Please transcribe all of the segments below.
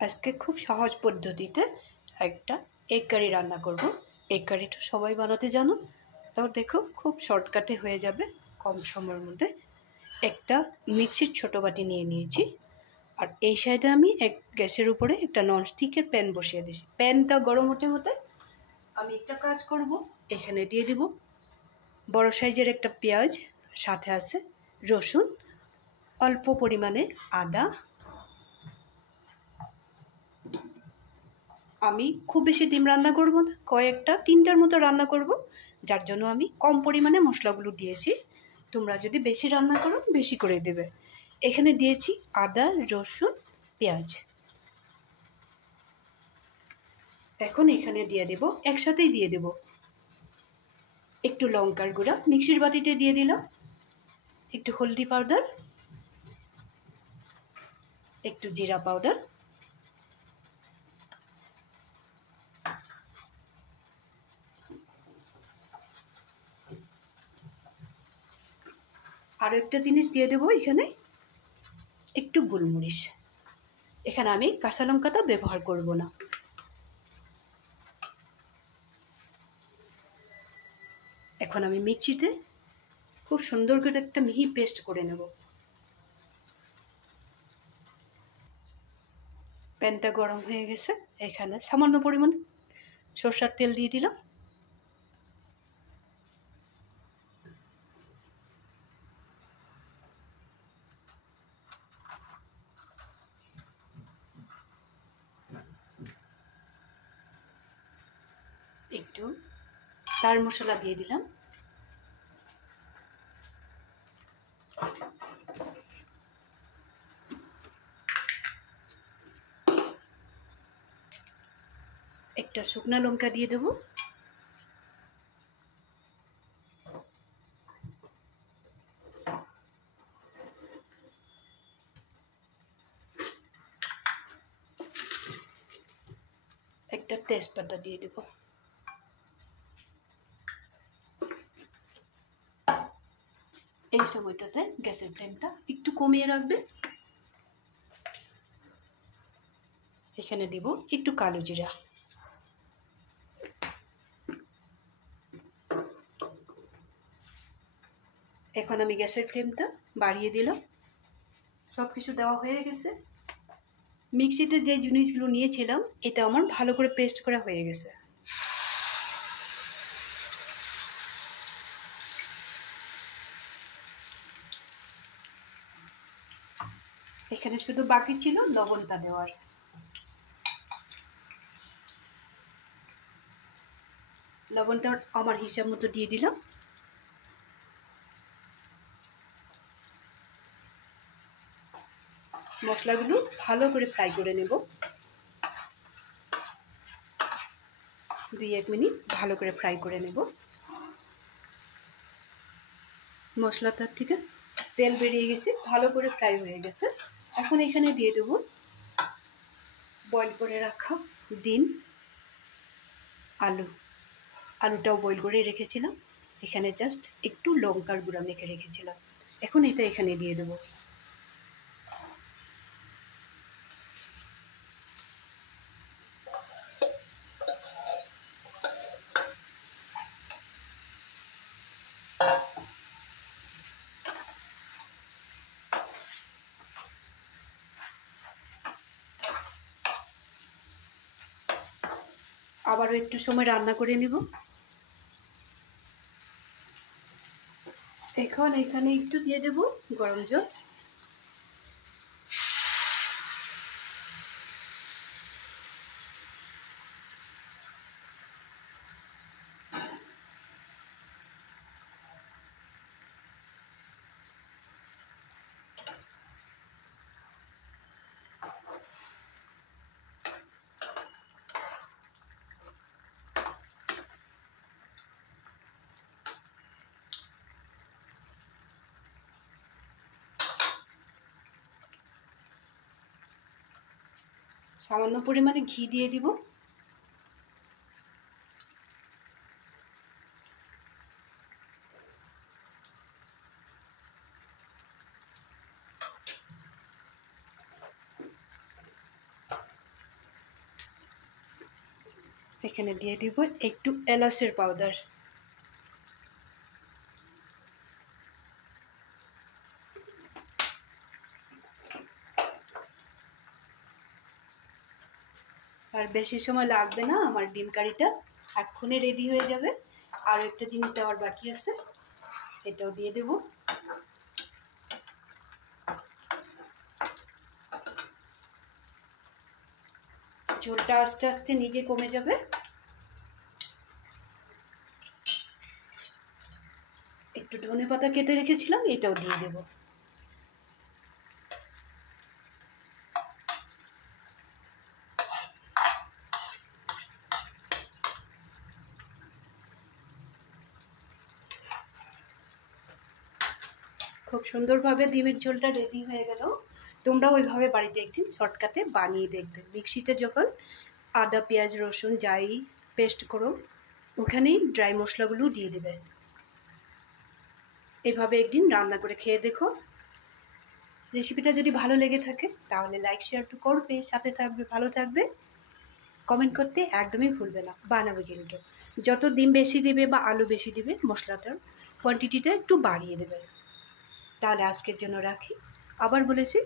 আজকে খুব সহজ পদ্ধতিতে একটা এগ কারি রান্না করব। এগ কারিটা সবাই বানাতে জানো, তাও দেখো খুব শর্টকাটে হয়ে যাবে কম সময়ের মধ্যে। একটা মিক্সির ছোট বাটি নিয়ে নিয়েছি, আর এই সাইডে আমি গ্যাসের উপরে একটা ননস্টিকের প্যান বসিয়ে দিয়েছি। প্যানটা গরম হতে হতে আমি একটা কাজ করব, এখানে দিয়ে দিব বড় সাইজের একটা পেঁয়াজ, সাথে আছে রসুন, অল্প পরিমাণে আদা। আমি খুব বেশি ডিম রান্না করব না, কয়েকটা 3টার মতো রান্না করব, যার জন্য আমি কম পরিমাণে মশলাগুলো দিয়েছি। তোমরা যদি বেশি রান্না করো বেশি করে দেবে। এখানে দিয়েছি আদা, রসুন, পেঁয়াজ। এখন এখানে দিয়ে দেব, একসাথেই দিয়ে দেব একটু লঙ্কার গুঁড়া, মিক্সির বাটিতে দিয়ে দিলাম, একটু হলদি পাউডার, একটু জিরা পাউডার, আরও একটা জিনিস দিয়ে দেবো এখানে, একটু গোলমরিচ। এখানে আমি কাঁচা লঙ্কাটা ব্যবহার করব না। এখন আমি মিক্সিতে খুব সুন্দর করে একটা মিহি পেস্ট করে নেব। প্যানটা গরম হয়ে গেছে, এখানে সামান্য পরিমাণ সরষের তেল দিয়ে দিলাম। একটু স্টার মশলা দিয়ে দিলাম, একটা শুকনা লঙ্কা দিয়ে দেব, একটা তেজপাতা দিয়ে দেব। এই সময়টাতে গ্যাসের ফ্লেমটা একটু কমিয়ে রাখবে। এখানে দিব একটু কালো জিরা। এখন আমি গ্যাসের ফ্লেমটা বাড়িয়ে দিলাম। সব কিছু দেওয়া হয়ে গেছে। মিক্সিতে যে জিনিসগুলো নিয়েছিলাম এটা আমার ভালো করে পেস্ট করা হয়ে গেছে। এখানে শুধু বাকি ছিল লবণটা দেওয়ার। লবণটা আমার হিসাব মতো দিয়ে দিলাম। মশলাগুলো ভালো করে ফ্রাই করে নেব, 2-1 মিনিট ভালো করে ফ্রাই করে নেব। মশলাটার থেকে তেল বেরিয়ে গেছে, ভালো করে ফ্রাই হয়ে গেছে। এখন এখানে দিয়ে দেব বয়েল করে রাখা ডিম, আলুটাও বয়েল করে রেখেছিলাম। এখানে জাস্ট একটু লঙ্কার গুঁড়া মেখে রেখেছিলাম। এখন এটা এখানে দিয়ে দেব। আবারও একটু সময় রান্না করে নেব। এখন এখানে একটু দিয়ে দেব গরম জল। সামান্য পরিমাণে ঘি দিয়ে দিব। এখানে দিয়ে দিব একটু এলাচের পাউডার। আর বেশি সময় লাগবে না, আমার ডিম কারিটা এক্ষুনি রেডি হয়ে যাবে। আর একটা জিনিস দেওয়ার বাকি আছে, এটাও দিয়ে দেব। ঝোলটা আস্তে আস্তে নিজে কমে যাবে। একটু ধনেপাতা কেটে রেখেছিলাম, এটাও দিয়ে দেব। খুব সুন্দরভাবে ডিমের ঝোলটা রেডি হয়ে গেল। তোমরা ওইভাবে বাড়িতে একদিন শর্টকাটে বানিয়ে দেখবে। মিক্সিতে যখন আদা পেঁয়াজ রসুন যাই পেস্ট করো, ওখানেই ড্রাই মশলাগুলো দিয়ে দেবে। এভাবে একদিন রান্না করে খেয়ে দেখো। রেসিপিটা যদি ভালো লেগে থাকে তাহলে লাইক শেয়ার তো করবে, সাথে থাকবে, ভালো থাকবে। কমেন্ট করতে একদমই ভুলবে না। বানাবে কিন্তু যত ডিম বেশি দিবে বা আলু বেশি দিবে, মশলাটার কোয়ান্টিটিটা একটু বাড়িয়ে দেবে। তাহলে আজকের জন্য রাখি। আবার বলেছি,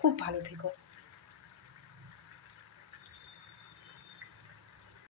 খুব ভালো থেকো।